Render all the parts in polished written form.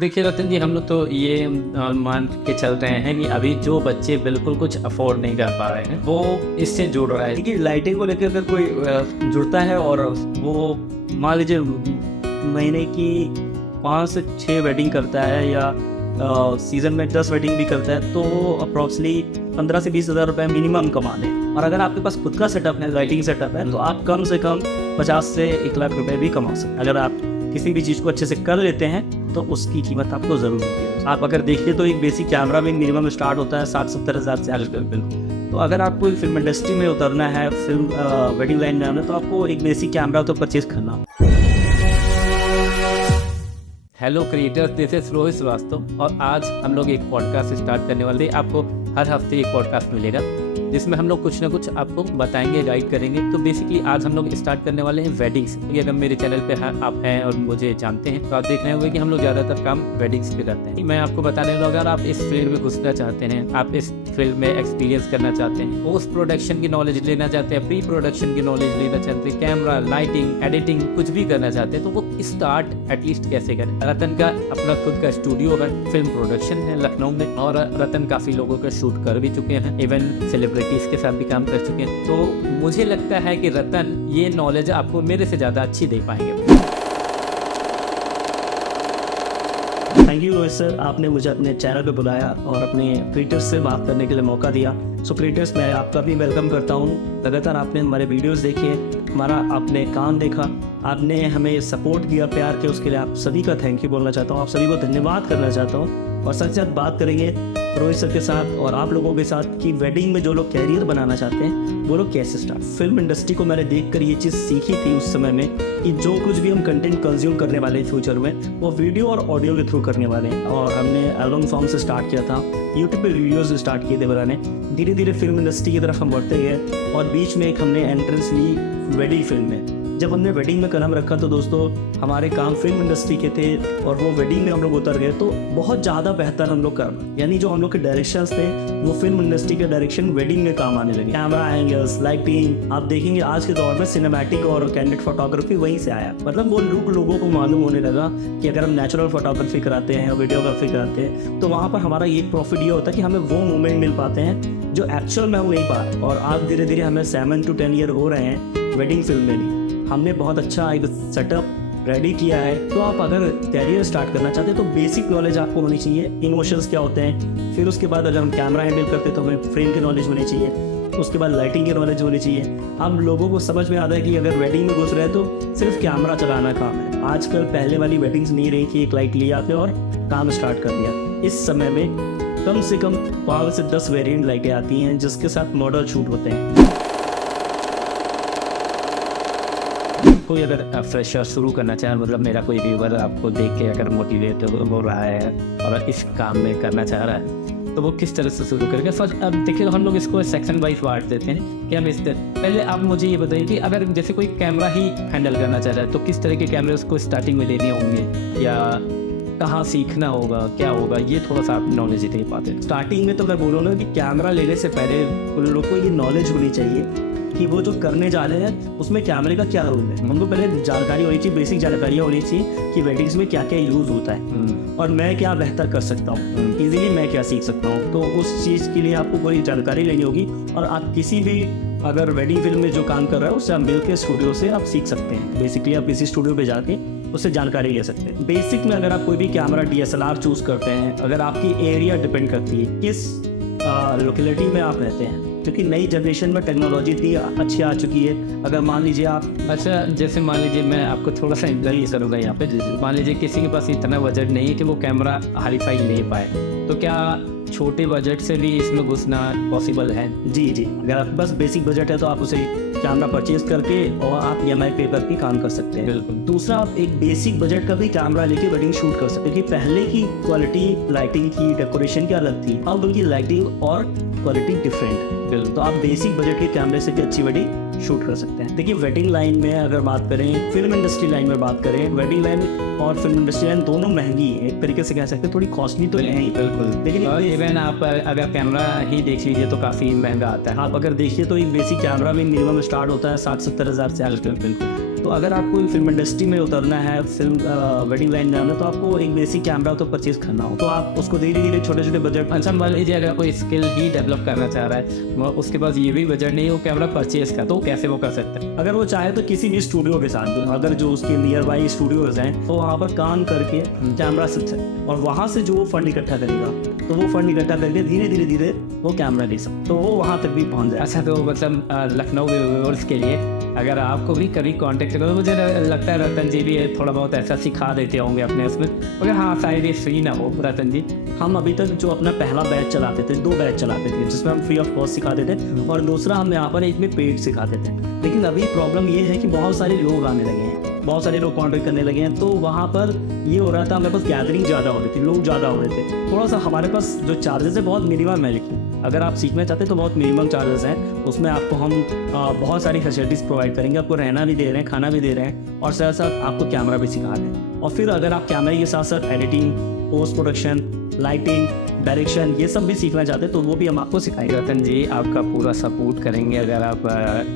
देखिए रतन जी, हम लोग तो ये मान के चल रहे हैं कि अभी जो बच्चे बिल्कुल कुछ अफोर्ड नहीं कर पा रहे हैं वो इससे जुड़ रहा है। देखिए लाइटिंग को लेकर अगर कोई जुड़ता है और वो मान लीजिए महीने की 5 से 6 वेडिंग करता है या सीज़न में 10 वेडिंग भी करता है तो अप्रॉक्सली 15 से 20 हज़ार रुपये मिनिमम कमा लें। और अगर आपके पास खुद का सेटअप है, लाइटिंग सेटअप है, तो आप कम से कम 50 से 1 लाख रुपए भी कमा सकते हैं। अगर आप किसी भी चीज़ को अच्छे से कर लेते हैं तो उसकी कीमत आपको ज़रूर मिलती है। आप अगर देखिए तो एक बेसिक कैमरा भी मिनिमम स्टार्ट होता है 60-70 हज़ार से आजकल। बिल्कुल, तो अगर आपको फिल्म इंडस्ट्री में उतरना है, फिल्म वेडिंग लाइन में आना है, तो आपको एक बेसिक कैमरा तो परचेज करना। Hello creators, this is Rohit Shrivastava और आज हम लोग एक पॉडकास्ट स्टार्ट करने वाले हैं। आपको हर हफ्ते एक पॉडकास्ट मिलेगा जिसमें हम लोग कुछ ना कुछ आपको बताएंगे, गाइड करेंगे। तो बेसिकली आज हम लोग स्टार्ट करने वाले हैं वेडिंग्स। अगर मेरे चैनल पे आप हैं और मुझे जानते हैं तो आप देख रहे होंगे कि हम लोग ज़्यादातर काम वेडिंग्स पे करते हैं। मैं आपको बताने लगा, अगर आप इस फील्ड में घुसना चाहते हैं, आप इस फील्ड में एक्सपीरियंस करना चाहते हैं, पोस्ट प्रोडक्शन की नॉलेज लेना चाहते हैं, प्री प्रोडक्शन की नॉलेज लेना चाहते हैं, कैमरा, लाइटिंग, एडिटिंग कुछ भी करना चाहते हैं, तो वो स्टार्ट एटलीस्ट कैसे करें। रतन का अपना खुद का स्टूडियो है, फिल्म प्रोडक्शन है लखनऊ में, और रतन काफ़ी लोगों का शूट कर भी चुके हैं, इवन सेलिब्रिटीज़ के साथ भी काम कर चुके हैं। तो मुझे लगता है कि रतन ये नॉलेज आपको मेरे से ज़्यादा अच्छी दे पाएंगे। थैंक यू रोहित सर, आपने मुझे अपने चैनल पे बुलाया और अपने क्रिएटर्स से बात करने के लिए मौका दिया। सो क्रिएटर्स, मैं आपका भी वेलकम करता हूँ। लगातार आपने हमारे वीडियोस देखे, हमारा आपने काम देखा, आपने हमें सपोर्ट किया, प्यार किया, उसके लिए आप सभी का थैंक यू बोलना चाहता हूँ, आप सभी को धन्यवाद करना चाहता हूँ। और साथ साथ बात करेंगे रोहित सर के साथ और आप लोगों के साथ कि वेडिंग में जो लोग कैरियर बनाना चाहते हैं वो लोग कैसे स्टार्ट। फिल्म इंडस्ट्री को मैंने देखकर ये चीज़ सीखी थी उस समय में कि जो कुछ भी हम कंटेंट कंज्यूम करने वाले हैं फ्यूचर में, वो वीडियो और ऑडियो के थ्रू करने वाले हैं। और हमने एल्बम सॉन्ग से स्टार्ट किया था, यूट्यूब पे वीडियोज़ स्टार्ट किए थे बनाने। धीरे धीरे फिल्म इंडस्ट्री की तरफ हम बढ़ते गए और बीच में एक हमने एंट्रेंस ली वेडिंग फिल्म में। जब हमने वेडिंग में कदम रखा तो दोस्तों हमारे काम फिल्म इंडस्ट्री के थे और वो वेडिंग में हम लोग उतर गए तो बहुत ज़्यादा बेहतर हम लोग कर, यानी जो हम लोग के डायरेक्शंस थे वो फिल्म इंडस्ट्री के डायरेक्शन वेडिंग में काम आने लगे। कैमरा एंगल्स, लाइटिंग, आप देखेंगे आज के दौर में सिनेमैटिक और कैंडिड फोटोग्राफी वहीं से आया। मतलब वो लुक लोगों को मालूम होने लगा कि अगर हम नेचुरल फोटोग्राफी कराते हैं, वीडियोग्राफी कराते हैं, तो वहाँ पर हमारा एक प्रॉफिट ये होता है कि हमें वो मोमेंट मिल पाते हैं जो एक्चुअल में हम नहीं पा रहे। और आज धीरे धीरे हमें 7 to 10 ईयर हो रहे हैं वेडिंग फिल्म में भी। हमने बहुत अच्छा एक सेटअप रेडी किया है। तो आप अगर कैरियर स्टार्ट करना चाहते हैं तो बेसिक नॉलेज आपको होनी चाहिए, इमोशंस क्या होते हैं। फिर उसके बाद अगर हम कैमरा हैंडल करते हैं तो हमें फ्रेम की नॉलेज होनी चाहिए, उसके बाद लाइटिंग की नॉलेज होनी चाहिए। अब लोगों को समझ में आता है कि अगर वेडिंग में घुस रहे हैं तो सिर्फ कैमरा चलाना काम है। आजकल पहले वाली वेडिंग्स नहीं रही कि एक लाइट ले आते और काम स्टार्ट कर दिया। इस समय में कम से कम 5 से 10 वेरिएंट लाइटें आती हैं जिसके साथ मॉडल शूट होते हैं। कोई अगर फ्रेशर शुरू करना चाहे, मतलब मेरा कोई व्यूअर आपको देख के अगर मोटिवेट हो रहा है और इस काम में करना चाह रहा है तो वो किस तरह से शुरू करेंगे। फर्स्ट अब देखिए हम लोग इसको सेक्शन वाइज बांट देते हैं कि हम इस पहले आप मुझे ये बताइए कि अगर जैसे कोई कैमरा ही हैंडल करना चाह रहा है तो किस तरह के कैमरे उसको स्टार्टिंग में लेने होंगे या कहाँ सीखना होगा, क्या होगा, ये थोड़ा सा आप नॉलेज दे पाते हैं। स्टार्टिंग में तो मैं बोलूँगा कि कैमरा लेने से पहले उन लोगों को ये नॉलेज होनी चाहिए कि वो जो करने जा रहे हैं उसमें कैमरे का क्या रोल है। हमको पहले जानकारी होनी चाहिए, बेसिक जानकारियाँ होनी चाहिए कि वेडिंग्स में क्या क्या यूज़ होता है और मैं क्या बेहतर कर सकता हूँ, इजीली मैं क्या सीख सकता हूँ। तो उस चीज़ के लिए आपको पूरी जानकारी लेनी होगी। और आप किसी भी अगर वेडिंग फिल्म में जो काम कर रहा है उससे आप मिल के स्टूडियो से आप सीख सकते हैं। बेसिकली आप किसी स्टूडियो पर जाके उससे जानकारी ले सकते हैं। बेसिक में अगर आप कोई भी कैमरा DSLR चूज़ करते हैं, अगर आपकी एरिया डिपेंड करती है किस लोकेलिटी में आप रहते हैं, क्योंकि नई जनरेशन में टेक्नोलॉजी इतनी अच्छी आ चुकी है। अगर मान लीजिए आप जैसे मान लीजिए मैं आपको थोड़ा सा इंटरव्यू करूँगा यहाँ पे, मान लीजिए किसी के पास इतना बजट नहीं है कि वो कैमरा हाईफाई ले पाए, तो क्या छोटे बजट से भी इसमें घुसना पॉसिबल है? जी, अगर आपके पास बेसिक बजट है तो आप उसे कैमरा परचेज करके और आप EMI पे करके काम कर सकते हैं। बिल्कुल। दूसरा, आप एक बेसिक बजट का भी कैमरा लेके वेडिंग शूट कर सकते हैं क्योंकि पहले की क्वालिटी लाइटिंग की, डेकोरेशन की अलग थी, अब उनकी लाइटिंग और क्वालिटी डिफरेंट। तो आप बेसिक बजट के कैमरे से भी अच्छी वेडिंग शूट कर सकते हैं। देखिए वेडिंग लाइन में अगर बात करें, फिल्म इंडस्ट्री लाइन में बात करें, वेडिंग लाइन और फिल्म इंडस्ट्री लाइन दोनों महंगी है, एक तरीके से कह सकते हैं, थोड़ी कॉस्टली तो है ही। बिल्कुल, लेकिन इवन आप अगर कैमरा ही देख लीजिए तो काफ़ी महंगा आता है। आप अगर देखिए तो एक बेसिक कैमरा भी मिनिमम स्टार्ट होता है 60-70 हज़ार से आजकल। बिल्कुल, तो अगर आपको फिल्म इंडस्ट्री में उतरना है, फिल्म वेडिंग लाइन जाना है, तो आपको एक बेसिक कैमरा तो परचेज करना हो, तो आप उसको धीरे धीरे छोटे छोटे बजट। अच्छा मान लीजिए अगर कोई स्किल ही डेवलप करना चाह रहा है, उसके पास ये भी बजट नहीं है वो कैमरा परचेज का, तो कैसे वो कर सकता है? अगर वो चाहे तो किसी भी स्टूडियो के साथ, अगर जो उसके नियर बाई स्टूडियोज हैं, तो वहाँ पर काम करके कैमरा सीख सकते, और वहाँ से जो वो फंड इकट्ठा करेगा, तो वो फंड इकट्ठा करके धीरे धीरे धीरे वो कैमरा ले सकते, तो वो वहाँ तक भी पहुँच जाए। अच्छा, तो मतलब लखनऊ व्यूअर्स के लिए अगर आपको भी कभी कांटेक्ट करो, मुझे लगता है रतन जी भी थोड़ा बहुत ऐसा सिखा देते होंगे अपने उसमें, मगर हाँ शायद ये फ्री ना हो। रतन जी, हम अभी तक जो अपना पहला बैच चलाते थे, 2 बैच चलाते थे जिसमें हम फ्री ऑफ कॉस्ट सिखाते थे, और दूसरा हम यहाँ पर एक में पेड सिखाते थे। लेकिन अभी प्रॉब्लम ये है कि बहुत सारे लोग आने लगे हैं, बहुत सारे लोग कॉन्टेक्ट करने लगे हैं, तो वहाँ पर ये हो रहा था, हमारे पास गैदरिंग ज़्यादा हो रही थी, लोग ज़्यादा हो रहे थे, थोड़ा सा हमारे पास जो चार्जेस है बहुत मिनिमम है। लेकिन अगर आप सीखना चाहते हैं तो बहुत मिनिमम चार्जेस हैं, उसमें आपको हम बहुत सारी फैसिलिटीज़ प्रोवाइड करेंगे, आपको रहना भी दे रहे हैं, खाना भी दे रहे हैं, और साथ साथ आपको कैमरा भी सिखा रहे हैं। और फिर अगर आप कैमरे के साथ साथ editing, post production, lighting, direction, ये सब भी सीखना चाहते हैं तो वो भी हम आपको सिखाएंगे। रतन जी आपका पूरा सपोर्ट करेंगे अगर आप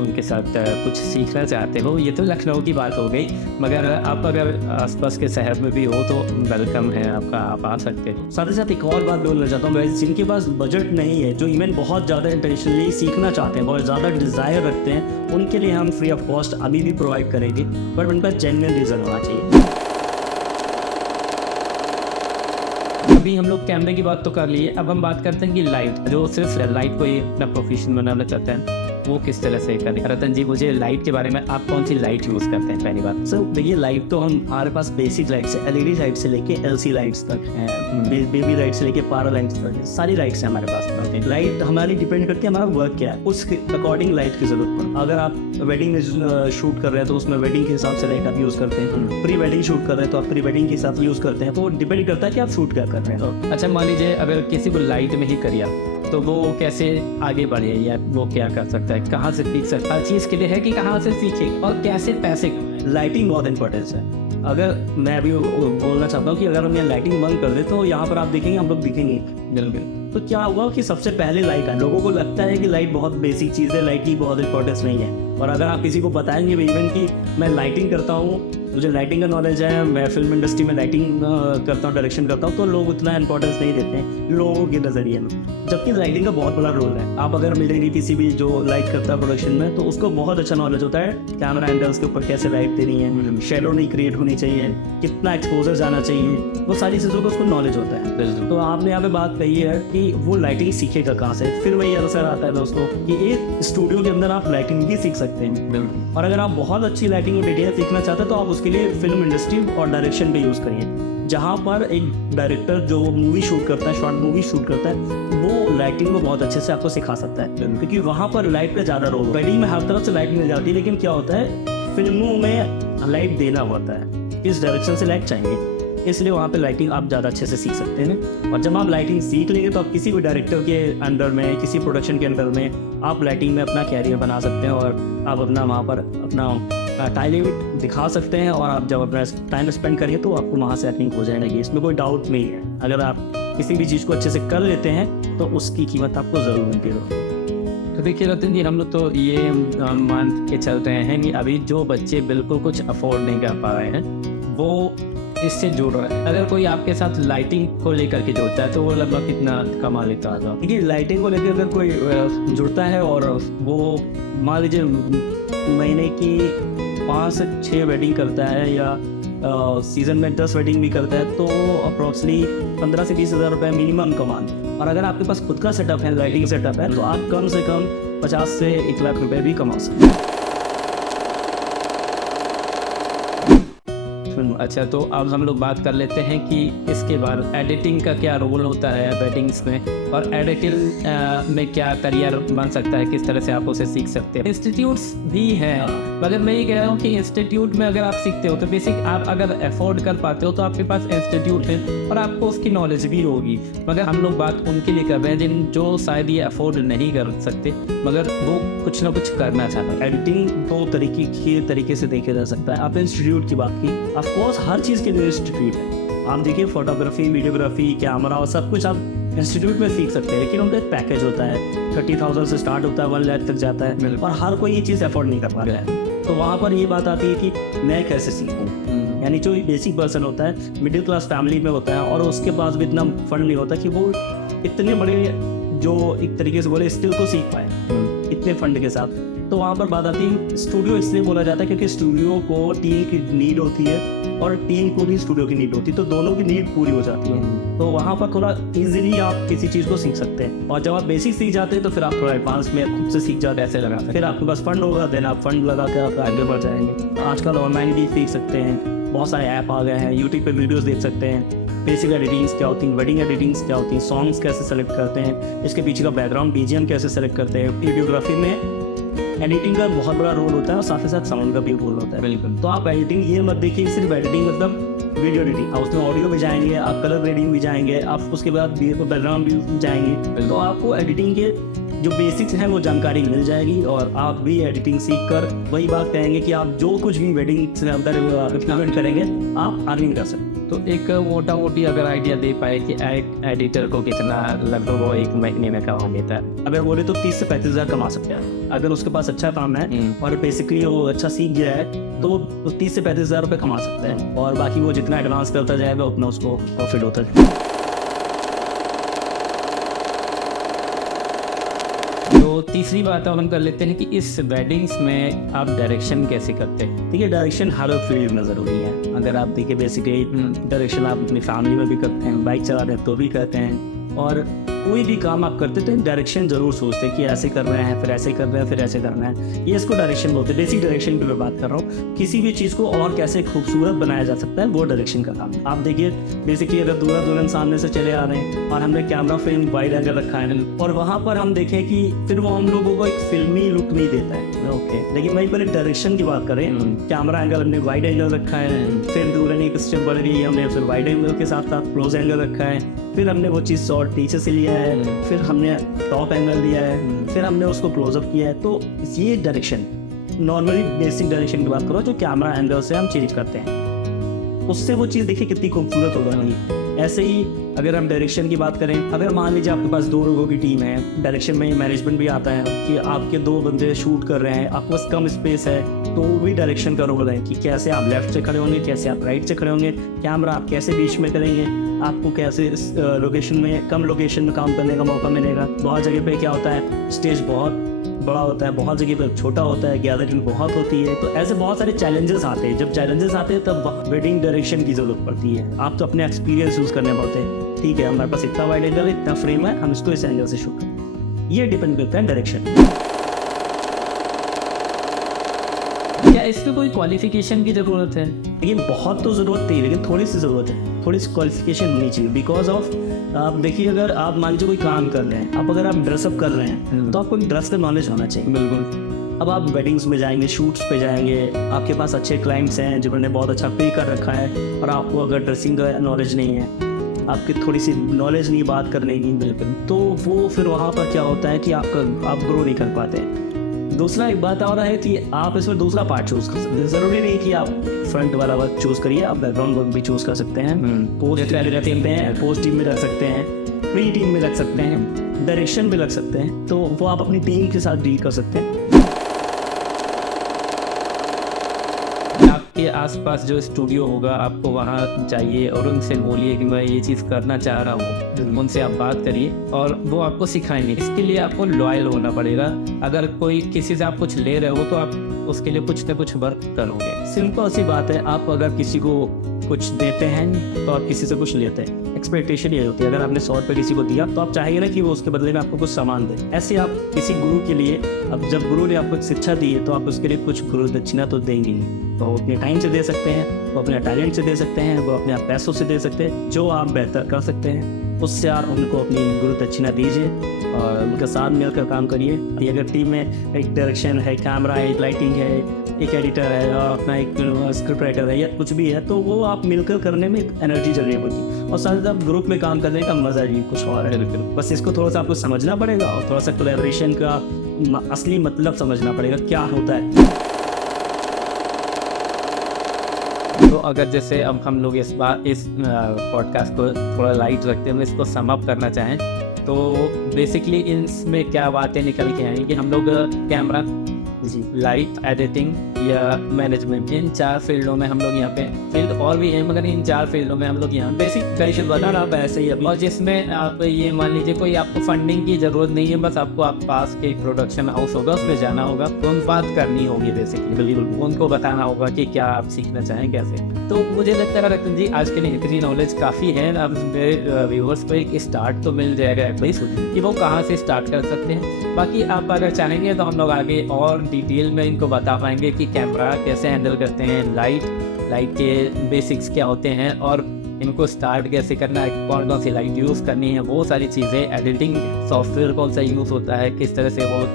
उनके साथ कुछ सीखना चाहते हो। ये तो लखनऊ की बात हो गई, मगर आप अगर आसपास के शहर में भी हो तो वेलकम है आपका, आप आ सकते हो। साथ ही साथ एक और बात बोलना चाहता हूँ, जिनके पास बजट नहीं है, जो इवन बहुत ज़्यादा इंटेंशनली सीखना चाहते हैं, बहुत ज़्यादा डिज़ायर रखते हैं, उनके लिए हम फ्री ऑफ कॉस्ट अभी भी प्रोवाइड करेंगे, बट उनका जेन्युइन रीज़न होना चाहिए। अभी हम लोग कैमरे की बात तो कर लिए, अब हम बात करते हैं कि लाइट, जो सिर्फ लाइट को ही अपना प्रोफेशन बनाना चाहते हैं वो किस तरह से करें। रतन जी, मुझे लाइट के बारे में, आप कौन सी लाइट यूज़ करते हैं? पहली बात सर देखिए, लाइट तो हमारे पास बेसिक लाइट से एलईडी लाइट से लेके एलसी लाइट्स तक हैं, बेबी लाइट से लेके पारा लाइट्स तक है, सारी लाइट्स हैं हमारे पास। लाइट हमारी डिपेंड करती है हमारा वर्क क्या है, उसके अकॉर्डिंग लाइट की जरूरत पड़ती है। अगर आप वेडिंग में शूट कर रहे हैं तो उसमें वेडिंग के हिसाब से लाइट आप यूज़ करते हैं, प्री वेडिंग शूट कर रहे हैं तो आप प्री वेडिंग के हिसाब से यूज़ करते हैं, तो डिपेंड करता है कि आप शूट क्या कर रहे हैं। अच्छा मान लीजिए अगर किसी को लाइट में ही करिए तो वो कैसे आगे बढ़े, या वो क्या कर सकता है, कहाँ से सीख सकता है? हर चीज़ के लिए है कि कहाँ से सीखे और कैसे पैसे कमाए। लाइटिंग बहुत इंपॉर्टेंस है। अगर मैं अभी बोलना चाहता हूँ कि अगर हम यहाँ लाइटिंग बंद कर दें तो यहाँ पर आप देखेंगे हम लोग दिखेंगे बिल्कुल, तो क्या हुआ कि सबसे पहले लाइट है, लोगों को लगता है कि लाइट बहुत बेसिक चीज़ है, लाइट की बहुत इंपॉर्टेंस नहीं है। और अगर आप किसी को बताएंगे इवन कि मैं लाइटिंग करता हूँ, मुझे लाइटिंग का नॉलेज है, मैं फिल्म इंडस्ट्री में लाइटिंग करता हूँ, डायरेक्शन करता हूँ, तो लोग उतना इंपॉर्टेंस नहीं देते हैं लोगों के नज़रिए में, जबकि लाइटिंग का बहुत बड़ा रोल है। आप अगर मिलेंगे किसी भी जो लाइट करता है प्रोडक्शन में, तो उसको बहुत अच्छा नॉलेज होता है कैमरा एंगल्स के ऊपर, कैसे लाइट देनी है, शेडो नहीं क्रिएट होनी चाहिए, कितना एक्सपोजर जाना चाहिए, वो सारी चीज़ों का उसको नॉलेज होता है। तो आपने यहाँ पे बात कही है कि वो लाइटिंग सीखेगा कहाँ से, फिर वही आंसर आता है दोस्तों कि एक स्टूडियो के अंदर आप लाइटिंग भी सीख सकते हैं। और अगर आप बहुत अच्छी लाइटिंग में डिटेल सीखना चाहते हैं तो आप उसके लिए फिल्म इंडस्ट्री और डायरेक्शन भी यूज़ करिए, जहाँ पर एक डायरेक्टर जो मूवी शूट करता है, शॉर्ट मूवी शूट करता है, वो लाइटिंग को बहुत अच्छे से आपको सिखा सकता है, क्योंकि वहाँ पर लाइट का ज़्यादा रोल। वेडिंग में हर तरफ से लाइट मिल जाती है, लेकिन क्या होता है फिल्मों में लाइट देना होता है, किस डायरेक्शन से लाइट चाहिए, इसलिए वहाँ पे लाइटिंग आप ज़्यादा अच्छे से सीख सकते हैं। और जब आप लाइटिंग सीख लेंगे तो आप किसी भी डायरेक्टर के अंडर में, किसी प्रोडक्शन के अंडर में आप लाइटिंग में अपना कैरियर बना सकते हैं, और आप अपना वहाँ पर अपना टाइम दिखा सकते हैं, और आप जब अपना टाइम स्पेंड करिए तो आपको वहाँ से अर्निंग हो जाएगी, इसमें कोई डाउट नहीं है। अगर आप किसी भी चीज़ को अच्छे से कर लेते हैं तो उसकी कीमत आपको ज़रूर मिलती है। तो देखिए रतन जी, हम लोग तो ये मान के चल रहे हैं कि अभी जो बच्चे बिल्कुल कुछ अफोर्ड नहीं कर पा रहे हैं वो इससे जुड़ रहा है। अगर कोई आपके साथ लाइटिंग को लेकर के जुड़ता है तो वो लगभग कितना कमा लेता है? देखिए, लाइटिंग को लेकर अगर कोई जुड़ता है और वो मान लीजिए महीने की 5 से 6 वेडिंग करता है, या सीज़न में 10 वेडिंग भी करता है, तो अप्रॉक्सली 15 से 20 हज़ार रुपये मिनिमम कमान। और अगर आपके पास खुद का सेटअप है, लाइटिंग सेटअप है, तो आप कम से कम 50 से 1 लाख रुपये भी कमा सकते हैं। अच्छा, तो अब हम लोग बात कर लेते हैं कि इसके बाद एडिटिंग का क्या रोल होता है वेडिंग्स में, और एडिटिंग में क्या करियर बन सकता है, किस तरह से आप उसे सीख सकते हैं। इंस्टीट्यूट्स भी हैं, मगर मैं ये कह रहा हूँ कि इंस्टीट्यूट में अगर आप सीखते हो तो बेसिक आप अगर अफोर्ड कर पाते हो तो आपके पास इंस्टीट्यूट है और आपको उसकी नॉलेज भी होगी। मगर हम लोग बात उनके लिए कर रहे हैं जिन जो शायद ये अफोर्ड नहीं कर सकते मगर वो कुछ ना कुछ करना चाहते हैं। एडिटिंग 2 तरीके से देखा जा सकता है। आपने इंस्टीट्यूट की बात की, ऑफकोर्स हर चीज़ के लिए इंस्टीट्यूट है। आप देखिए फोटोग्राफी, वीडियोग्राफी, कैमरा और सब कुछ आप इंस्टीट्यूट में सीख सकते हैं, लेकिन उनका एक पैकेज होता है, 30,000 से स्टार्ट होता है, 1 लाख तक जाता है, और हर कोई ये चीज़ अफोर्ड नहीं कर पा रहा है। तो वहाँ पर ये बात आती है कि मैं कैसे सीखूँ। यानी जो बेसिक पर्सन होता है, मिडिल क्लास फैमिली में होता है और उसके पास भी इतना फंड नहीं होता कि वो इतने बड़े जो एक तरीके से बोले स्किल को सीख पाए इतने फंड के साथ। तो वहाँ पर बात आती है, स्टूडियो इसलिए बोला जाता है क्योंकि स्टूडियो को टीम की नीड होती है और टीम को भी स्टूडियो की नीड होती है, तो दोनों की नीड पूरी हो जाती है। तो वहाँ पर थोड़ा इजीली आप किसी चीज़ को सीख सकते हैं, और जब आप बेसिक सीख जाते हैं तो फिर आप थोड़ा एडवांस में खुद से सीख जाते हैं, ऐसे लगा फिर आपके पास फंड होगा, देन आप फंड लगा के आप आगे बढ़ जाएंगे। आजकल ऑनलाइन भी सीख सकते हैं, बहुत सारे ऐप आ गए हैं, यूट्यूब पे वीडियोस देख सकते हैं, बेसिक एडिटिंग्स क्या होती हैं, वेडिंग एडिटिंग्स क्या होती हैं, सॉन्ग्स कैसे सेलेक्ट करते हैं, इसके पीछे का बैकग्राउंड बीजीएम कैसे सेलेक्ट करते हैं। वीडियोग्राफी में एडिटिंग का बहुत बड़ा रोल होता है और साथ ही साथ साउंड का भी रोल होता है। बिल्कुल। तो आप एडिटिंग ये मत देखिए सिर्फ एडिटिंग मतलब वीडियो एडिटिंग, आप उसमें ऑडियो भी जाएंगे, आप कलर ग्रेडिंग भी जाएंगे, आप उसके बाद बैकग्राउंड भी जाएंगे, तो आपको एडिटिंग के जो बेसिक्स हैं वो जानकारी मिल जाएगी और आप भी एडिटिंग सीख कर वही बात कहेंगे कि आप जो कुछ भी वेडिंग से अंदर इम्प्लीमेंट करेंगे आप अर्निंग कर सकते। तो एक मोटा मोटी अगर आइडिया दे पाए कि एक एडिटर को कितना लगभग वो एक महीने में कमा लेता है? अगर बोले तो 30 से 35 हज़ार कमा सकते हैं अगर उसके पास अच्छा काम है और बेसिकली वो अच्छा सीख गया है, तो वो 30 से 35 हज़ार रुपये कमा सकता है, और बाकी वो जितना एडवांस करता जाएगा उतना उसको प्रॉफिट होता है। तो तीसरी बात अपन कर लेते हैं कि इस वेडिंग्स में आप डायरेक्शन कैसे करते हैं? देखिए, डायरेक्शन हर फील्ड में ज़रूरी है। अगर आप देखिए बेसिकली डायरेक्शन आप अपनी फैमिली में भी करते हैं, बाइक चला रहे हैं तो भी करते हैं, और कोई भी काम आप करते तो डायरेक्शन जरूर सोचते हैं कि ऐसे कर रहे हैं, फिर ऐसे कर रहे हैं, फिर ऐसे करना है। ये इसको डायरेक्शन बोलते हैं। बेसिक डायरेक्शन की मैं बात कर रहा हूँ। किसी भी चीज़ को और कैसे खूबसूरत बनाया जा सकता है, वो डायरेक्शन का काम है। आप देखिए बेसिकली अगर दूल्हा दुल्हन सामने से चले आ रहे हैं और हमने कैमरा फ्रेम वाइड एंगल रखा है और वहाँ पर हम देखें कि फिर वो हम लोगों को एक फिल्मी लुक नहीं देता है, ओके। लेकिन वहीं पर डायरेक्शन की बात करें, कैमरा एंगल हमने वाइड एंगल रखा है, फिर दूल्हे ने एक स्टेप बढ़ गई, हमने फिर वाइड एंगल के साथ साथ क्लोज एंगल रखा है, फिर हमने वो चीज़ शॉर्ट नीचे से लिया है, फिर हमने टॉप एंगल दिया है, फिर हमने उसको क्लोजअप किया है। तो ये डायरेक्शन नॉर्मली बेसिक डायरेक्शन की बात करो जो कैमरा एंगल से हम चेंज करते हैं, उससे वो चीज़ देखिए कितनी खूबसूरत हो जाएगी। ऐसे ही अगर हम डायरेक्शन की बात करें, अगर मान लीजिए आपके पास 2 लोगों की टीम है, डायरेक्शन में मैनेजमेंट भी आता है कि आपके 2 बंदे शूट कर रहे हैं, आपके पास कम स्पेस है, तो वो भी डायरेक्शन का रोल है कि कैसे आप लेफ्ट से खड़े होंगे, कैसे आप राइट से खड़े होंगे, कैमरा आप कैसे बीच में करेंगे, आपको कैसे लोकेशन में कम लोकेशन में काम करने का मौका मिलेगा। बहुत जगह पे क्या होता है, स्टेज बहुत बड़ा होता है, बहुत जगह पर छोटा होता है, गैदरिंग बहुत होती है, तो ऐसे बहुत सारे चैलेंजेस आते हैं। जब चैलेंजेस आते हैं तब वेडिंग डायरेक्शन की ज़रूरत पड़ती है। आप तो अपने एक्सपीरियंस यूज़ करने पड़ते हैं। ठीक है, हमारे पास इतना वाइड एंगल है, इतना फ्रेम है, हम इसको इस एंगल से शूट करें। ये डिपेंड करता है डायरेक्शन। क्या इस पर कोई क्वालिफिकेशन की ज़रूरत है? लेकिन बहुत तो ज़रूरत नहीं, लेकिन थोड़ी सी ज़रूरत है, थोड़ी सी क्वालिफिकेशन होनी चाहिए। बिकॉज ऑफ आप देखिए, अगर आप मान लीजिए कोई काम कर रहे हैं, अगर आप ड्रेसअप कर रहे हैं तो आपको ड्रेस का नॉलेज होना चाहिए। बिल्कुल। अब आप वेडिंग्स में जाएंगे, शूट्स पे जाएंगे, आपके पास अच्छे क्लाइंट्स हैं जिन्होंने बहुत अच्छा पे कर रखा है, और आपको अगर ड्रेसिंग का नॉलेज नहीं है, आपकी थोड़ी सी नॉलेज नहीं बात करने की, बिल्कुल, तो वो फिर वहाँ पर क्या होता है कि आप ग्रो नहीं कर पाते हैं। दूसरा एक बात और है कि आप इसमें दूसरा पार्ट चूज़ कर सकते हैं। ज़रूरी नहीं कि आप फ्रंट वाला वर्क चूज़ करिए, आप बैकग्राउंड वर्क भी चूज़ कर सकते हैं। पोस्ट टीम रख सकते हैं, पोस्ट टीम में रख सकते हैं, प्री टीम में रख सकते हैं, डायरेक्शन भी रख सकते हैं, तो वो आप अपनी टीम के साथ डील कर सकते हैं। आपके आसपास जो स्टूडियो होगा, आपको वहाँ जाइए और उनसे बोलिए कि मैं ये चीज़ करना चाह रहा हूँ, उनसे आप बात करिए और वो आपको सिखाएंगे। इसके लिए आपको लॉयल होना पड़ेगा। अगर कोई किसी से आप कुछ ले रहे हो तो आप उसके लिए कुछ ना कुछ वर्क करोगे। सिंपल सी बात है, आप अगर किसी को कुछ देते हैं तो आप किसी से कुछ लेते हैं। एक्सपेक्टेशन ये होती है, अगर आपने 100 रुपये किसी को दिया तो आप चाहेंगे ना कि वो उसके बदले में आपको कुछ सामान दे। ऐसे आप किसी गुरु के लिए, अब जब गुरु ने आपको शिक्षा दी है तो आप उसके लिए कुछ गुरु दक्षिणा तो देंगे ही। तो वो अपने टाइम से दे सकते हैं, वो अपने टैलेंट से दे सकते हैं, वो अपने पैसों से दे सकते हैं, जो आप बेहतर कर सकते हैं उससे आप उनको अपनी गुरु दक्षिणा दीजिए और उनके साथ मिलकर काम करिए। अगर टीम में एक डायरेक्शन है, कैमरा है, एक लाइटिंग है, एक एडिटर है और अपना एक स्क्रिप्ट राइटर है या कुछ भी है, तो वो आप मिलकर करने में एनर्जी जरूरी होगी और साथ साथ ग्रुप में काम करने का मज़ा भी कुछ और है। बस इसको थोड़ा सा आपको समझना पड़ेगा और थोड़ा सा कोलैबोरेशन का असली मतलब समझना पड़ेगा क्या होता है। तो अगर जैसे अब हम लोग इस पॉडकास्ट को थोड़ा लाइट रखते हुए इसको सम अप करना चाहें तो बेसिकली इसमें क्या बातें निकल के आएंगी कि हम लोग कैमरा, लाइट, एडिटिंग, या मैनेजमेंट, इन 4 फील्डों में हम लोग यहाँ पे, फील्ड और भी है मगर इन 4 फील्डों में हम लोग यहाँ बेसिक कंडीशन बताना आप ऐसे ही अभी। और जिसमें आप ये मान लीजिए कोई आपको फंडिंग की ज़रूरत नहीं है, बस आपको आप पास के प्रोडक्शन हाउस होगा उसमें जाना होगा, तो उन बात करनी होगी बेसिकली, बिल्कुल उनको बताना होगा कि क्या आप सीखना चाहें कैसे। तो मुझे लगता है रतन जी आज के लिए इतनी नॉलेज काफ़ी है। अब मेरे व्यूअर्स को एक स्टार्ट तो मिल जाएगा एटलीस्ट कि वो कहाँ से स्टार्ट कर सकते हैं। बाकी आप अगर चाहेंगे तो हम लोग आगे और डिटेल में इनको बता पाएंगे कि कैमरा कैसे हैंडल करते हैं, लाइट के बेसिक्स क्या होते हैं और इनको स्टार्ट कैसे करना है, कौन कौन सी लाइट यूज़ करनी है, वो सारी चीज़ें, एडिटिंग सॉफ्टवेयर कौन सा यूज़ होता है, किस तरह से वो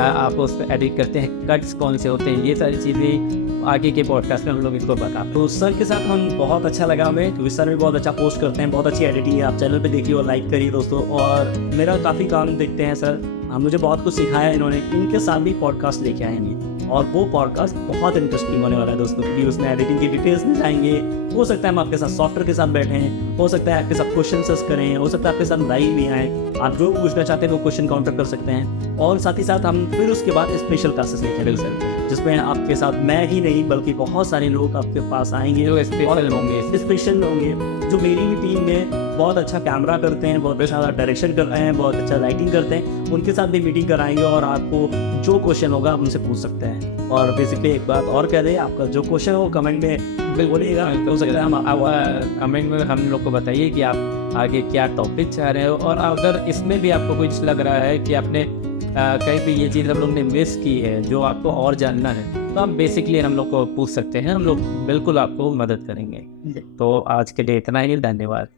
आप उस पर एडिट करते हैं, कट्स कौन से होते हैं, ये सारी चीज़ें आगे के पॉडकास्ट में हम लोग इनको बता। तो सर के साथ हम बहुत अच्छा लगा हमें, क्योंकि सर भी बहुत अच्छा पोस्ट करते हैं, बहुत अच्छी एडिटिंग है। आप चैनल पे देखिए और लाइक करिए दोस्तों। और मेरा काफ़ी काम देखते हैं सर, मुझे बहुत कुछ सिखाया इन्होंने। इनके साथ भी पॉडकास्ट लेके आएंगे और वो पॉडकास्ट बहुत इंटरेस्टिंग होने वाला है दोस्तों, क्योंकि उसमें एडिटिंग की डिटेल्स में जाएंगे। हो सकता है हम आपके साथ सॉफ्टवेयर के साथ बैठें, हो सकता है आपके साथ क्वेश्चन करें, हो सकता है आपके साथ लाइव भी आएँ। आप जो पूछना चाहते हैं वो क्वेश्चन काउंटर कर सकते हैं। और साथ ही साथ हम फिर उसके बाद स्पेशल क्लासेस लेके सर, जिसमें आपके साथ मैं ही नहीं बल्कि बहुत सारे लोग आपके पास आएंगे जो स्पेशल होंगे, जो मेरी भी टीम में बहुत अच्छा कैमरा करते हैं, बहुत अच्छा डायरेक्शन कर रहे हैं, बहुत अच्छा लाइटिंग करते हैं, उनके साथ भी मीटिंग कराएंगे और आपको जो क्वेश्चन होगा आप उनसे पूछ सकते हैं। और बेसिकली एक बात और कह दें, आपका जो क्वेश्चन हो कमेंट में बोलिएगा, हो सकता है हम कमेंट में हम लोग को बताइए कि आप आगे क्या टॉपिक चाह रहे हो। और अगर इसमें भी आपको कुछ लग रहा है कि आपने कहीं पे ये चीज़ हम लोग ने मिस की है जो आपको और जानना है, तो आप बेसिकली हम लोग को पूछ सकते हैं, हम लोग बिल्कुल आपको मदद करेंगे। तो आज के लिए इतना ही, धन्यवाद।